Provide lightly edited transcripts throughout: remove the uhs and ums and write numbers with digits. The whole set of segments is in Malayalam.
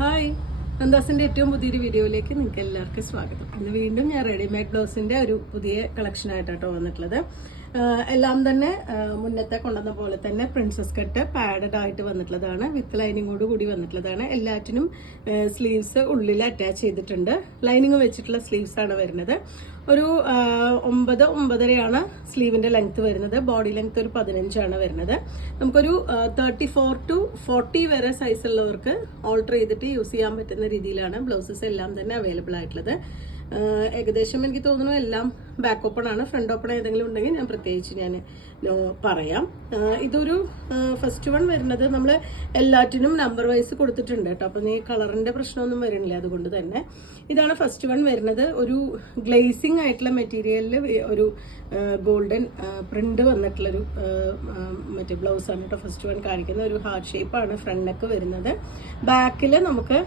ഹായ്, നന്ദാസിന്റെ ഏറ്റവും പുതിയൊരു വീഡിയോയിലേക്ക് നിങ്ങൾക്ക് എല്ലാവർക്കും സ്വാഗതം. ഇന്ന് വീണ്ടും ഞാൻ റെഡിമെയ്ഡ് ബ്ലൗസിന്റെ ഒരു പുതിയ കളക്ഷൻ ആയിട്ടോ വന്നിട്ടുള്ളത്. എല്ലാം തന്നെ മുന്നത്തെ കൊണ്ടുവന്ന പോലെ തന്നെ പ്രിൻസസ് കട്ട് പാഡഡ് ആയിട്ട് വന്നിട്ടുള്ളതാണ്. വിത്ത് ലൈനിങ്ങോട് കൂടി വന്നിട്ടുള്ളതാണ്. എല്ലാറ്റിനും സ്ലീവ്സ് ഉള്ളിൽ അറ്റാച്ച് ചെയ്തിട്ടുണ്ട്. ലൈനിങ് വെച്ചിട്ടുള്ള സ്ലീവ്സ് ആണ് വരുന്നത്. ഒരു 9-9.5 സ്ലീവിന്റെ ലെങ്ത് വരുന്നത്. ബോഡി ലെങ്ത് ഒരു 15 വരുന്നത്. നമുക്കൊരു 34 to 40 വരെ സൈസ് ഉള്ളവർക്ക് ഓൾട്ടർ ചെയ്തിട്ട് യൂസ് ചെയ്യാൻ പറ്റുന്ന രീതിയിലാണ് ബ്ലൗസസ് എല്ലാം തന്നെ അവൈലബിൾ ആയിട്ടുള്ളത്. ഏകദേശം എനിക്ക് തോന്നുന്നു എല്ലാം ബാക്ക് ഓപ്പൺ ആണ്. ഫ്രണ്ട് ഓപ്പൺ ഏതെങ്കിലും ഉണ്ടെങ്കിൽ ഞാൻ പ്രത്യേകിച്ച് ഞാൻ പറയാം. ഇതൊരു ഫസ്റ്റ് വൺ വരുന്നത് നമ്മൾ എല്ലാറ്റിനും നമ്പർ വൈസ് കൊടുത്തിട്ടുണ്ട് കേട്ടോ. അപ്പം ഈ കളറിന്റെ പ്രശ്നമൊന്നും വരുന്നില്ല. അതുകൊണ്ട് തന്നെ ഇതാണ് ഫസ്റ്റ് വൺ വരുന്നത്. ഒരു ഗ്ലേസിംഗ് ആയിട്ടുള്ള മെറ്റീരിയലിൽ ഒരു ഗോൾഡൻ പ്രിന്റ് വന്നിട്ടുള്ളൊരു മറ്റേ ബ്ലൗസാണ് കേട്ടോ ഫസ്റ്റ് വൺ കാണിക്കുന്നത്. ഒരു ഹാർട്ട് ഷേപ്പാണ് ഫ്രണ്ട് നെക്ക് വരുന്നത്. ബാക്കിൽ നമുക്ക്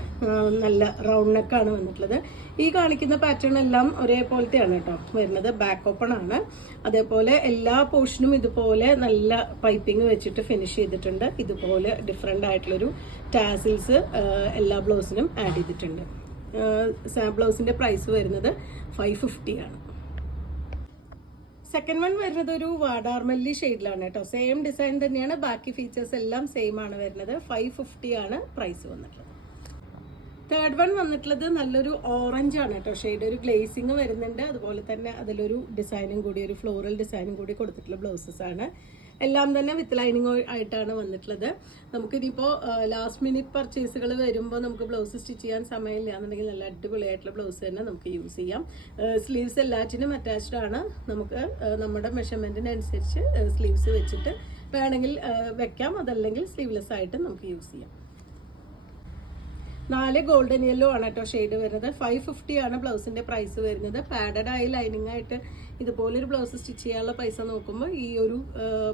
നല്ല റൗണ്ട് നെക്കാണ് വന്നിട്ടുള്ളത്. ഈ കാണിക്കുന്ന പാറ്റേൺ എല്ലാം ഒരേപോലത്തെയാണ് കേട്ടോ വരുന്നത്. ബാക്ക് ഓപ്പൺ ആണ്. അതേപോലെ എല്ലാ പോർഷനും ഇതുപോലെ നല്ല പൈപ്പിംഗ് വെച്ചിട്ട് ഫിനിഷ് ചെയ്തിട്ടുണ്ട്. ഇതുപോലെ ഡിഫറെന്റ് ആയിട്ടുള്ളൊരു ടാസിൽസ് എല്ലാ ബ്ലൗസിനും ആഡ് ചെയ്തിട്ടുണ്ട്. ബ്ലൗസിന്റെ പ്രൈസ് വരുന്നത് 550 ആണ്. സെക്കൻഡ് വൺ വരുന്നത് ഒരു വാടാർമല്ലി ഷെയ്ഡിലാണ് കേട്ടോ. സെയിം ഡിസൈൻ തന്നെയാണ്. ബാക്കി ഫീച്ചേഴ്സ് എല്ലാം സെയിം ആണ് വരുന്നത്. 550 ആണ് പ്രൈസ് വന്നിട്ടുള്ളത്. തേർഡ് വൺ വന്നിട്ടുള്ളത് നല്ലൊരു ഓറഞ്ച് ആണ് കേട്ടോ ഷെയ്ഡ്. ഒരു ഗ്ലേസിങ് വരുന്നുണ്ട്. അതുപോലെ തന്നെ അതിലൊരു ഡിസൈനും കൂടി, ഒരു ഫ്ലോറൽ ഡിസൈനും കൂടി കൊടുത്തിട്ടുള്ള ബ്ലൗസസ് ആണ്. എല്ലാം തന്നെ വിത്ത് ലൈനിങ് ആയിട്ടാണ് വന്നിട്ടുള്ളത്. നമുക്കിനിപ്പോൾ ലാസ്റ്റ് മിനിറ്റ് പർച്ചേസുകൾ വരുമ്പോൾ നമുക്ക് ബ്ലൗസ് സ്റ്റിച്ച് ചെയ്യാൻ സമയമില്ല എന്നുണ്ടെങ്കിൽ നല്ല അടിപൊളിയായിട്ടുള്ള ബ്ലൗസ് തന്നെ നമുക്ക് യൂസ് ചെയ്യാം. സ്ലീവ്സ് എല്ലാറ്റിനും അറ്റാച്ച്ഡ് ആണ്. നമുക്ക് നമ്മുടെ മെഷർമെന്റിനനുസരിച്ച് സ്ലീവ്സ് വെച്ചിട്ട് വേണമെങ്കിൽ വെക്കാം. അതല്ലെങ്കിൽ സ്ലീവ്ലെസ് ആയിട്ട് നമുക്ക് യൂസ് ചെയ്യാം. 4 ഗോൾഡൻ യെല്ലോ ആണ് കേട്ടോ ഷെയ്ഡ് വരുന്നത്. 550 ആണ് ബ്ലൗസിന്റെ പ്രൈസ് വരുന്നത്. പാഡഡ് ആയി ലൈനിങ് ആയിട്ട് ഇതുപോലൊരു ബ്ലൗസ് സ്റ്റിച്ച് ചെയ്യാനുള്ള പൈസ നോക്കുമ്പോൾ ഈ ഒരു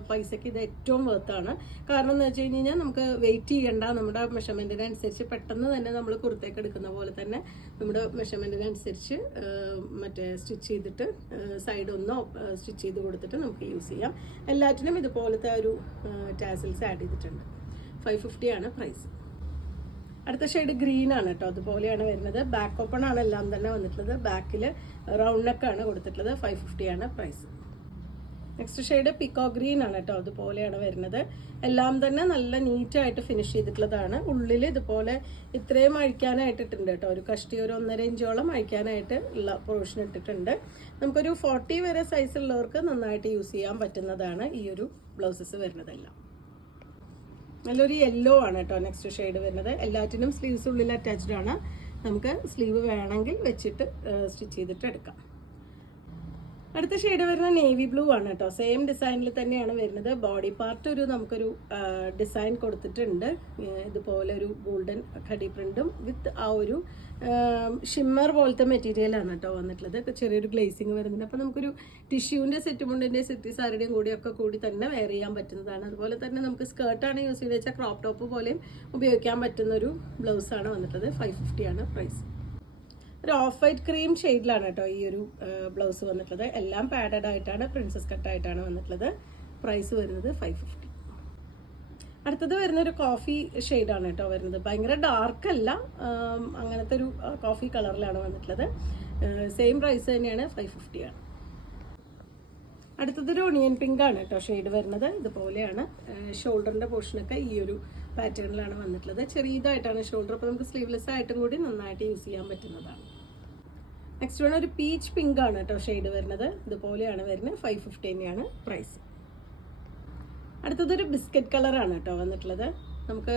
പൈസക്ക് ഇത് ഏറ്റവും വർത്താണ്. കാരണം എന്ന് വെച്ച് കഴിഞ്ഞാൽ നമുക്ക് വെയിറ്റ് ചെയ്യണ്ട. നമ്മുടെ മെഷർമെന്റിനനുസരിച്ച് പെട്ടെന്ന് തന്നെ നമ്മൾ കുർത്തേക്ക് എടുക്കുന്ന പോലെ തന്നെ നമ്മുടെ മെഷർമെന്റിനനുസരിച്ച് മറ്റേ സ്റ്റിച്ച് ചെയ്തിട്ട് സൈഡ് ഒന്നോ സ്റ്റിച്ച് ചെയ്ത് കൊടുത്തിട്ട് നമുക്ക് യൂസ് ചെയ്യാം. എല്ലാറ്റിനും ഇതുപോലത്തെ ഒരു ടാസിൽസ് ആഡ് ചെയ്തിട്ടുണ്ട്. 550 ആണ് പ്രൈസ്. അടുത്ത ഷെയ്ഡ് ഗ്രീൻ ആണ് കേട്ടോ. അതുപോലെയാണ് വരുന്നത്. ബാക്ക് ഓപ്പൺ ആണ് എല്ലാം തന്നെ വന്നിട്ടുള്ളത്. ബാക്കിൽ റൗണ്ട് നെക്കാണ് കൊടുത്തിട്ടുള്ളത്. 550 ആണ് പ്രൈസ്. നെക്സ്റ്റ് ഷെയ്ഡ് പിക്കോ ഗ്രീൻ ആണ് കേട്ടോ. അതുപോലെയാണ് വരുന്നത്. എല്ലാം തന്നെ നല്ല നീറ്റായിട്ട് ഫിനിഷ് ചെയ്തിട്ടുള്ളതാണ്. ഉള്ളിൽ ഇതുപോലെ ഇത്രയും അഴിക്കാനായിട്ടിട്ടുണ്ട് കേട്ടോ. ഒരു കഷ്ടി ഒരു 1.5 ഇഞ്ചോളം അഴിക്കാനായിട്ട് ഉള്ള പോർഷൻ ഇട്ടിട്ടുണ്ട്. നമുക്കൊരു 40 വരെ സൈസ് ഉള്ളവർക്ക് നന്നായിട്ട് യൂസ് ചെയ്യാൻ പറ്റുന്നതാണ് ഈ ഒരു ബ്ലൗസസ് വരുന്നതെല്ലാം. നല്ലൊരു യെല്ലോ ആണ് കേട്ടോ നെക്സ്റ്റ് ഷെയ്ഡ് വരുന്നത്. എല്ലാറ്റിനും സ്ലീവ്സ് ഉള്ളിൽ അറ്റാച്ച്ഡ് ആണ്. നമുക്ക് സ്ലീവ് വേണമെങ്കിൽ വെച്ചിട്ട് സ്റ്റിച്ച് ചെയ്തിട്ട് എടുക്കാം. അടുത്ത ഷെയ്ഡ് വരുന്ന നേവി ബ്ലൂ ആണ് കേട്ടോ. സെയിം ഡിസൈനിൽ തന്നെയാണ് വരുന്നത്. ബോഡി പാർട്ട് ഒരു നമുക്കൊരു ഡിസൈൻ കൊടുത്തിട്ടുണ്ട്. ഇതുപോലെ ഒരു ഗോൾഡൻ ഖടി പ്രിന്റും വിത്ത് ആ ഒരു ഷിമ്മർ പോലത്തെ മെറ്റീരിയലാണ് കേട്ടോ വന്നിട്ടുള്ളത്. ചെറിയൊരു ഗ്ലേസിങ് വരുന്നുണ്ട്. അപ്പോൾ നമുക്കൊരു ടിഷ്യൂവിൻ്റെ സെറ്റുമുണ്ടിൻ്റെ സെറ്റ് സാരിയുടെയും കൂടിയൊക്കെ കൂടി തന്നെ വെയർ ചെയ്യാൻ പറ്റുന്നതാണ്. അതുപോലെ തന്നെ നമുക്ക് സ്കേർട്ടാണ് യൂസ് ചെയ്ത് വെച്ചാൽ ക്രോപ്പ് ടോപ്പ് പോലെയും ഉപയോഗിക്കാൻ പറ്റുന്നൊരു ബ്ലൗസാണ് വന്നിട്ടുള്ളത്. 550 ആണ് പ്രൈസ്. ഒരു ഓഫ് വൈറ്റ് ക്രീം ഷെയ്ഡിലാണ് കേട്ടോ ഈ ഒരു ബ്ലൗസ് വന്നിട്ടുള്ളത്. എല്ലാം പാഡഡ് ആയിട്ടാണ്, പ്രിൻസസ് കട്ടായിട്ടാണ് വന്നിട്ടുള്ളത്. പ്രൈസ് വരുന്നത് 550. അടുത്തത് വരുന്ന ഒരു കോഫി ഷെയ്ഡാണ് കേട്ടോ വരുന്നത്. ഭയങ്കര ഡാർക്ക് അല്ല, അങ്ങനത്തെ ഒരു കോഫി കളറിലാണ് വന്നിട്ടുള്ളത്. സെയിം പ്രൈസ് തന്നെയാണ്, 550 ആണ്. അടുത്തത് ഒരു ഒണിയൻ പിങ്ക് ആണ് കേട്ടോ ഷെയ്ഡ് വരുന്നത്. ഇതുപോലെയാണ് ഷോൾഡറിന്റെ പോർഷനൊക്കെ ഈ ഒരു പാറ്റേണിലാണ് വന്നിട്ടുള്ളത്. ചെറിയതായിട്ടാണ് ഷോൾഡർ. അപ്പോൾ നമുക്ക് സ്ലീവ്ലെസ് ആയിട്ടും കൂടി നന്നായിട്ട് യൂസ് ചെയ്യാൻ പറ്റുന്നതാണ്. നെക്സ്റ്റ് വേണം ഒരു പീച്ച് പിങ്ക് ആണ് കേട്ടോ ഷെയ്ഡ് വരുന്നത്. ഇതുപോലെയാണ് വരുന്നത്. 550 തന്നെയാണ് പ്രൈസ്. അടുത്തതൊരു ബിസ്ക്കറ്റ് കളറാണ് കേട്ടോ വന്നിട്ടുള്ളത്. നമുക്ക്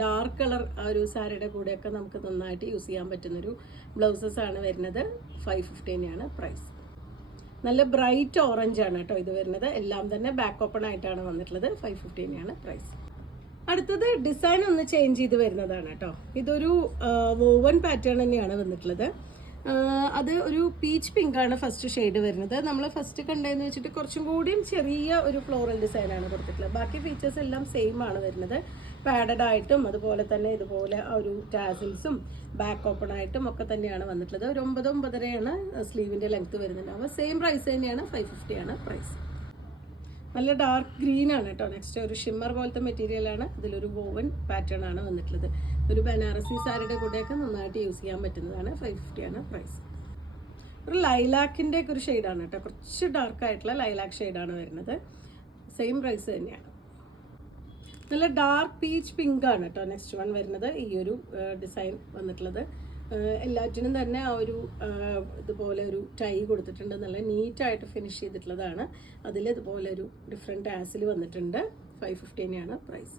ഡാർക്ക് കളർ ആ ഒരു സാരിയുടെ കൂടെയൊക്കെ നമുക്ക് നന്നായിട്ട് യൂസ് ചെയ്യാൻ പറ്റുന്നൊരു ബ്ലൗസസ് ആണ് വരുന്നത്. 550 തന്നെയാണ് പ്രൈസ്. നല്ല ബ്രൈറ്റ് ഓറഞ്ച് ആണ് കേട്ടോ ഇത് വരുന്നത്. എല്ലാം തന്നെ ബാക്ക് ഓപ്പൺ ആയിട്ടാണ് വന്നിട്ടുള്ളത്. 550 തന്നെയാണ് പ്രൈസ്. അടുത്തത് ഡിസൈൻ ഒന്ന് ചേഞ്ച് ചെയ്ത് വരുന്നതാണ് കേട്ടോ. ഇതൊരു വോവൻ പാറ്റേൺ തന്നെയാണ് വന്നിട്ടുള്ളത്. അത് ഒരു പീച്ച് പിങ്ക് ആണ് ഫസ്റ്റ് ഷെയ്ഡ് വരുന്നത്. നമ്മൾ ഫസ്റ്റ് കണ്ടതെന്ന് വെച്ചിട്ട് കുറച്ചും കൂടിയും ചെറിയ ഒരു ഫ്ലോറൽ ഡിസൈനാണ് കൊടുത്തിട്ടുള്ളത്. ബാക്കി ഫീച്ചേഴ്സ് എല്ലാം സെയിം ആണ് വരുന്നത്. പാഡഡ് ആയിട്ടും അതുപോലെ തന്നെ ഇതുപോലെ ഒരു ടാസിൽസും ബാക്ക് ഓപ്പൺ ആയിട്ടും ഒക്കെ തന്നെയാണ് വന്നിട്ടുള്ളത്. ഒരു 9-9.5 സ്ലീവിന്റെ ലെങ്ത് വരുന്നുണ്ട്. അപ്പോൾ സെയിം പ്രൈസ് തന്നെയാണ്. 550 ആണ് പ്രൈസ്. നല്ല ഡാർക്ക് ഗ്രീൻ ആണ് കേട്ടോ. നെക്സ്റ്റ് ഒരു ഷിമ്മർ പോലത്തെ മെറ്റീരിയലാണ്, ഇതിലൊരു വോവൻ പാറ്റേൺ ആണ് വന്നിട്ടുള്ളത്. ഒരു ബനാറസി സാരിയുടെ കൂടെയൊക്കെ നന്നായിട്ട് യൂസ് ചെയ്യാൻ പറ്റുന്നതാണ്. 550 ആണ് പ്രൈസ്. ഒരു ലൈലാക്കിൻ്റെ ഒക്കെ ഒരു ഷെയ്ഡാണ് കേട്ടോ, കുറച്ച് ഡാർക്ക് ആയിട്ടുള്ള ലൈലാക്ക് ഷെയ്ഡാണ് വരുന്നത്. സെയിം പ്രൈസ് തന്നെയാണ്. നല്ല ഡാർക്ക് പീച്ച് പിങ്ക് ആണ് കേട്ടോ നെക്സ്റ്റ് വൺ വരുന്നത്. ഈ ഒരു ഡിസൈൻ വന്നിട്ടുള്ളത് എല്ലാറ്റിനും തന്നെ ആ ഒരു ഇതുപോലെ ഒരു ടൈ കൊടുത്തിട്ടുണ്ട്. നല്ല നീറ്റായിട്ട് ഫിനിഷ് ചെയ്തിട്ടുള്ളതാണ്. അതിൽ ഇതുപോലെ ഒരു ഡിഫറെൻറ്റ് ടാസിൽ വന്നിട്ടുണ്ട്. 550 തന്നെയാണ് പ്രൈസ്.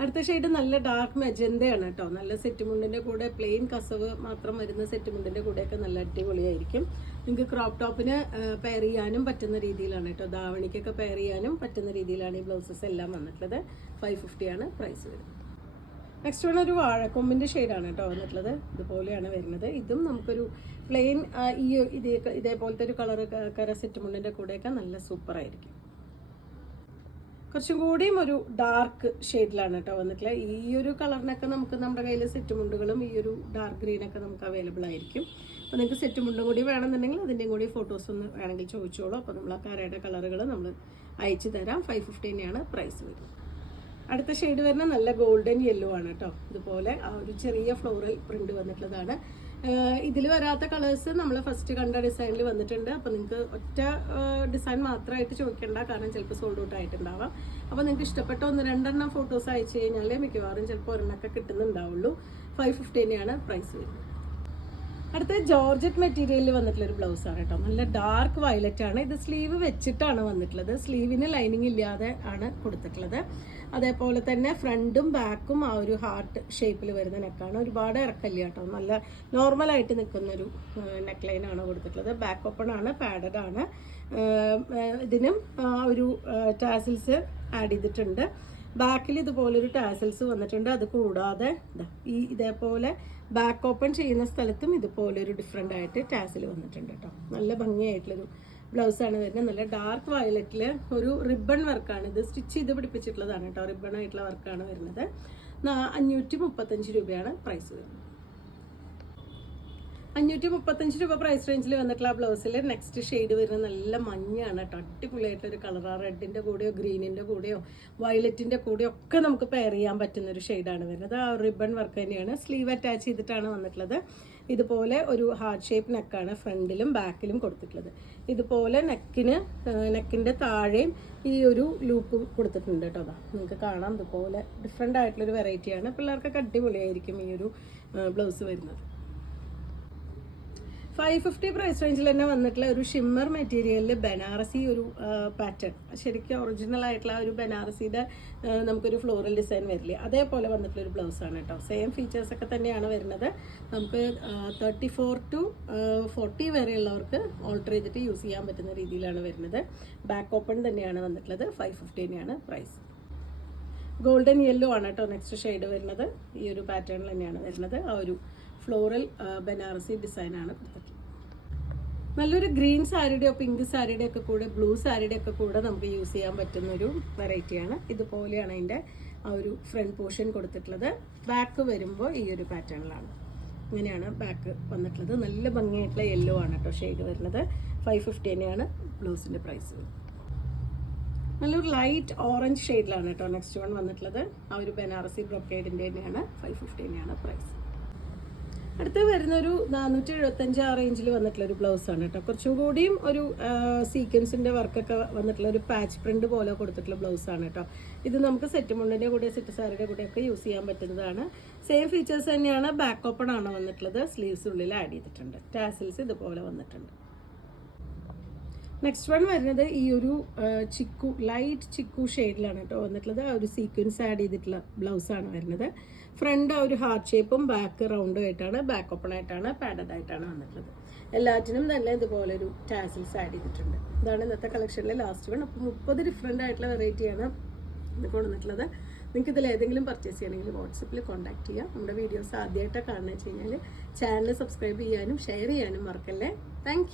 അടുത്ത ഷെയ്ഡ് നല്ല ഡാർക്ക് മെജന്തയാണ് കേട്ടോ. നല്ല സെറ്റ് മുണ്ടിൻ്റെ കൂടെ പ്ലെയിൻ കസവ് മാത്രം വരുന്ന സെറ്റ് മുണ്ടിൻ്റെ കൂടെയൊക്കെ നല്ല അടിപൊളിയായിരിക്കും. നിങ്ങൾക്ക് ക്രോപ്പ് ടോപ്പിന് പെയർ ചെയ്യാനും പറ്റുന്ന രീതിയിലാണ് കേട്ടോ. ധാവണിക്കൊക്കെ പെയർ ചെയ്യാനും പറ്റുന്ന രീതിയിലാണ് ഈ ബ്ലൗസസ് എല്ലാം വന്നിട്ടുള്ളത്. 550 ആണ് പ്രൈസ് വരുന്നത്. നെക്സ്റ്റ് വൺ ഒരു വാഴക്കൊമ്പിൻ്റെ ഷെയ്ഡാണ് കേട്ടോ വന്നിട്ടുള്ളത്. ഇതുപോലെയാണ് വരുന്നത്. ഇതും നമുക്കൊരു പ്ലെയിൻ ഇതേപോലത്തെ ഒരു കളർ കര സെറ്റ് മുണ്ടിൻ്റെ കൂടെയൊക്കെ നല്ല സൂപ്പറായിരിക്കും. കുറച്ചും കൂടിയും ഒരു ഡാർക്ക് ഷെയ്ഡിലാണ് കേട്ടോ വന്നിട്ടുള്ളത്. ഈ ഒരു കളറിനൊക്കെ നമുക്ക് നമ്മുടെ കയ്യിൽ സെറ്റ് മുണ്ടുകളും ഈ ഒരു ഡാർക്ക് ഗ്രീനൊക്കെ നമുക്ക് അവൈലബിൾ ആയിരിക്കും. അപ്പോൾ നിങ്ങൾക്ക് സെറ്റ് മുണ്ടും കൂടി വേണമെന്നുണ്ടെങ്കിൽ അതിൻ്റെയും കൂടി ഫോട്ടോസ് ഒന്ന് വേണമെങ്കിൽ ചോദിച്ചോളൂ. അപ്പോൾ നമ്മൾ ആ കരയുടെ കളറുകൾ നമ്മൾ അയച്ചു തരാം. 550 തന്നെയാണ് പ്രൈസ് വരുന്നത്. അടുത്ത ഷെയ്ഡ് വരുന്ന നല്ല ഗോൾഡൻ യെല്ലോ ആണ് കേട്ടോ. ഇതുപോലെ ആ ഒരു ചെറിയ ഫ്ലോറൽ പ്രിന്റ് വന്നിട്ടുള്ളതാണ്. ഇതിൽ വരാത്ത കളേഴ്സ് നമ്മൾ ഫസ്റ്റ് കണ്ട ഡിസൈനിൽ വന്നിട്ടുണ്ട്. അപ്പോൾ നിങ്ങൾക്ക് ഒറ്റ ഡിസൈൻ മാത്രമായിട്ട് ചോദിക്കേണ്ട, കാരണം ചിലപ്പോൾ സോൾഡ് ഔട്ട് ആയിട്ടുണ്ടാവാം. അപ്പോൾ നിങ്ങൾക്ക് ഇഷ്ടപ്പെട്ട 1-2 ഫോട്ടോസ് അയച്ചു കഴിഞ്ഞാൽ മിക്കവാറും ചിലപ്പോൾ ഒരെണ്ണമൊക്കെ കിട്ടുന്നുണ്ടാവുള്ളൂ. 550 തന്നെയാണ് പ്രൈസ് വരുന്നത്. അടുത്ത ജോർജറ്റ് മെറ്റീരിയലിൽ വന്നിട്ടുള്ളൊരു ബ്ലൗസാണ് കേട്ടോ. നല്ല ഡാർക്ക് വയലറ്റ് ആണ്. ഇത് സ്ലീവ് വെച്ചിട്ടാണ് വന്നിട്ടുള്ളത്. സ്ലീവിന് ലൈനിങ് ഇല്ലാതെ ആണ് കൊടുത്തിട്ടുള്ളത്. അതേപോലെ തന്നെ ഫ്രണ്ടും ബാക്കും ആ ഒരു ഹാർട്ട് ഷേപ്പിൽ വരുന്ന നെക്കാണ്. ഒരുപാട് ഇറക്കല്ല കേട്ടോ. നല്ല നോർമലായിട്ട് നിൽക്കുന്നൊരു നെക്ക് ലൈനാണ് കൊടുത്തിട്ടുള്ളത്. ബാക്ക് ഓപ്പൺ ആണ്, പാഡഡ് ആണ്. ഇതിനും ഒരു ടാസിൽസ് ആഡ് ചെയ്തിട്ടുണ്ട്. ബാക്കിൽ ഇതുപോലൊരു ടാസൽസ് വന്നിട്ടുണ്ട്. അത് കൂടാതെ ഇതേപോലെ ബാക്ക് ഓപ്പൺ ചെയ്യുന്ന സ്ഥലത്തും ഇതുപോലെ ഒരു ഡിഫറെൻ്റ് ആയിട്ട് ടാസിൽ വന്നിട്ടുണ്ട് കേട്ടോ. നല്ല ഭംഗിയായിട്ടുള്ളൊരു ബ്ലൗസാണ് വരുന്നത്. നല്ല ഡാർക്ക് വയലറ്റിൽ ഒരു റിബൺ വർക്കാണ്. ഇത് സ്റ്റിച്ച് ചെയ്ത് പിടിപ്പിച്ചിട്ടുള്ളതാണ് കേട്ടോ. റിബൺ ആയിട്ടുള്ള വർക്കാണ് വരുന്നത്. 535 രൂപയാണ് പ്രൈസ് വരുന്നത്. 535 രൂപ പ്രൈസ് റേഞ്ചിൽ വന്നിട്ടുള്ള ബ്ലൗസിൽ നെക്സ്റ്റ് ഷെയ്ഡ് വരുന്നത് നല്ല മഞ്ഞാണ് കേട്ടോ. അടിപൊളിയായിട്ടൊരു കളറാണ്. റെഡിൻ്റെ കൂടെയോ ഗ്രീനിൻ്റെ കൂടെയോ വയലറ്റിൻ്റെ കൂടെയോ ഒക്കെ നമുക്ക് പെയർ ചെയ്യാൻ പറ്റുന്ന ഒരു ഷെയ്ഡാണ് വരുന്നത്. ആ റിബൺ വർക്ക് തന്നെയാണ്. സ്ലീവ് അറ്റാച്ച് ചെയ്തിട്ടാണ് വന്നിട്ടുള്ളത്. ഇതുപോലെ ഒരു ഹാർട്ട് ഷേപ്പ് നെക്കാണ് ഫ്രണ്ടിലും ബാക്കിലും കൊടുത്തിട്ടുള്ളത്. ഇതുപോലെ നെക്കിൻ്റെ താഴെയും ഈ ഒരു ലൂപ്പ് കൊടുത്തിട്ടുണ്ട് കേട്ടോ. അതാ നിങ്ങൾക്ക് കാണാം. ഇതുപോലെ ഡിഫറെൻ്റ് ആയിട്ടുള്ളൊരു വെറൈറ്റിയാണ്. പിള്ളേർക്കൊക്കെ അടിപൊളിയായിരിക്കും ഈ ഒരു ബ്ലൗസ് വരുന്നത്. 550 പ്രൈസ് റേഞ്ചിൽ തന്നെ വന്നിട്ടുള്ള ഒരു ഷിമ്മർ മെറ്റീരിയലിൽ ബനാറസി ഒരു പാറ്റേൺ, ശരിക്കും ഒറിജിനൽ ആയിട്ടുള്ള ഒരു ബനാറസിയുടെ നമുക്കൊരു ഫ്ലോറൽ ഡിസൈൻ വരില്ലേ, അതേപോലെ വന്നിട്ടുള്ള ഒരു ബ്ലൗസാണ് കേട്ടോ. സെയിം ഫീച്ചേഴ്സ് ഒക്കെ തന്നെയാണ് വരുന്നത്. നമുക്ക് 34 to 40 വരെയുള്ളവർക്ക് ഓൾട്ടർ ചെയ്തിട്ട് യൂസ് ചെയ്യാൻ പറ്റുന്ന രീതിയിലാണ് വരുന്നത്. ബാക്ക് ഓപ്പൺ തന്നെയാണ് വന്നിട്ടുള്ളത്. 550 തന്നെയാണ് പ്രൈസ്. ഗോൾഡൻ യെല്ലോ ആണ് കേട്ടോ നെക്സ്റ്റ് ഷെയ്ഡ് വരുന്നത്. ഈ ഒരു പാറ്റേണിൽ തന്നെയാണ് വരുന്നത്. ആ ഒരു ഫ്ലോറൽ ബനാറസി ഡിസൈനാണ് കൊടുത്തിട്ടുള്ളത്. നല്ലൊരു ഗ്രീൻ സാരിയുടെയോ പിങ്ക് സാരിയുടെ ഒക്കെ കൂടെ ബ്ലൂ സാരിയുടെ ഒക്കെ കൂടെ നമുക്ക് യൂസ് ചെയ്യാൻ പറ്റുന്ന ഒരു വെറൈറ്റിയാണ്. ഇതുപോലെയാണ് അതിൻ്റെ ആ ഒരു ഫ്രണ്ട് പോർഷൻ കൊടുത്തിട്ടുള്ളത്. ബാക്ക് വരുമ്പോൾ ഈ ഒരു പാറ്റേണിലാണ്. ഇങ്ങനെയാണ് ബാക്ക് വന്നിട്ടുള്ളത്. നല്ല ഭംഗിയായിട്ടുള്ള യെല്ലോ ആണ് കേട്ടോ ഷെയ്ഡ് വരുന്നത്. 550 തന്നെയാണ് ബ്ലൗസിൻ്റെ പ്രൈസ്. നല്ലൊരു ലൈറ്റ് ഓറഞ്ച് ഷെയ്ഡിലാണ് കേട്ടോ നെക്സ്റ്റ് വൺ വന്നിട്ടുള്ളത്. ആ ഒരു ബനാറസി ബ്രൊക്കേഡിൻ്റെ തന്നെയാണ്. 550 തന്നെയാണ് പ്രൈസ്. അടുത്ത് വരുന്നൊരു 475 ആ റേഞ്ചിൽ വന്നിട്ടുള്ള ഒരു ബ്ലൗസാണ് കേട്ടോ. കുറച്ചും കൂടിയും ഒരു സീക്വൻസിൻ്റെ വർക്കൊക്കെ വന്നിട്ടുള്ള ഒരു പാച്ച് പ്രിന്റ് പോലെ കൊടുത്തിട്ടുള്ള ബ്ലൗസാണ് കേട്ടോ. ഇത് നമുക്ക് സെറ്റ് മുണ്ടിൻ്റെ കൂടെ സെറ്റ് സാരിയുടെ കൂടെയൊക്കെ യൂസ് ചെയ്യാൻ പറ്റുന്നതാണ്. സെയിം ഫീച്ചേഴ്സ് തന്നെയാണ്. ബാക്ക് ഓപ്പൺ ആണ് വന്നിട്ടുള്ളത്. സ്ലീവ്സ് ഉള്ളിൽ ആഡ് ചെയ്തിട്ടുണ്ട്. ടാസിൽസ് ഇതുപോലെ വന്നിട്ടുണ്ട്. നെക്സ്റ്റ് വൺ വരുന്നത് ഈ ഒരു ലൈറ്റ് ചിക്കു ഷെയ്ഡിലാണ് കേട്ടോ വന്നിട്ടുള്ളത്. ആ ഒരു സീക്വൻസ് ആഡ് ചെയ്തിട്ടുള്ള ബ്ലൗസാണ് വരുന്നത്. ഫ്രണ്ട് ആ ഒരു ഹാർട്ട് ഷേപ്പും ബാക്ക് റൗണ്ടും ആയിട്ടാണ്, ബാക്ക് ഓപ്പൺ ആയിട്ടാണ്, പാഡഡ് ആയിട്ടാണ് വന്നിട്ടുള്ളത്. എല്ലാറ്റിനും തന്നെ ഇതുപോലെ ഒരു ടാസിൽസ് ആഡ് ചെയ്തിട്ടുണ്ട്. ഇതാണ് ഇന്നത്തെ കളക്ഷനിലെ ലാസ്റ്റ് വൺ. അപ്പോൾ 30 ഡിഫറെൻ്റ് ആയിട്ടുള്ള വെറൈറ്റിയാണ് ഇത് കൊണ്ടുവന്നിട്ടുള്ളത്. നിങ്ങൾക്ക് ഇതിൽ ഏതെങ്കിലും പർച്ചേസ് ചെയ്യണമെങ്കിൽ വാട്സപ്പിൽ കോൺടാക്ട് ചെയ്യുക. നമ്മുടെ വീഡിയോസ് ആദ്യമായിട്ടാണ് കാണുന്നത് വെച്ച് കഴിഞ്ഞാൽ ചാനൽ സബ്സ്ക്രൈബ് ചെയ്യാനും ഷെയർ ചെയ്യാനും മറക്കല്ലേ. താങ്ക്